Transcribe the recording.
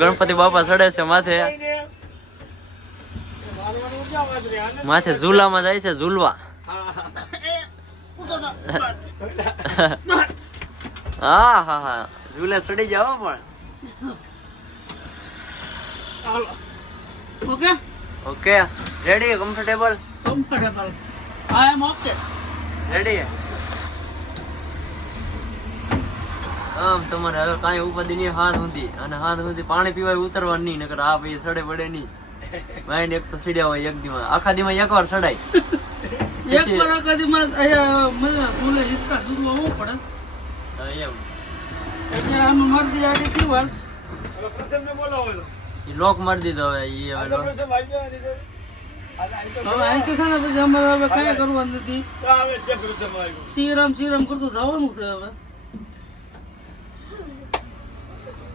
ગણપતિ બાપા ચડે છે માથે માથે ઝૂલામાં જાય છે ઝૂલવા. હા હા હા ઝૂલે ચડી જાવ પણ. ઓકે ઓકે રેડી કમ્ફર્ટેબલ આઈ એમ ઓકે રેડી. આમ તમારે હવે કાંઈ ઉપાધિ નહીં હાથ સુધી અને હાથ સુધી પાણી પીવાય ઉતરવાનું નહીં નકર આ ભાઈ સડે પડે નહીં. માઇન્ડ એક તો સીડ્યા હોય એક દીમાં આખા દીમાં એકવાર સડાય. એકવાર આખા દીમાં અહીંયા મને ફૂલે હિસકા દૂધમાં હોવું પડે એમ એટલે આમ મરજી આડી દીવાલ ઈ લોક મારી દીધો હવે ઈ હવે લોક. હવે અહીં તો છે ને પછી અમારે હવે કાંઈ કરવાનું નથી. શ્રીરામ શ્રીરામ કરતું જવાનું છે હવે.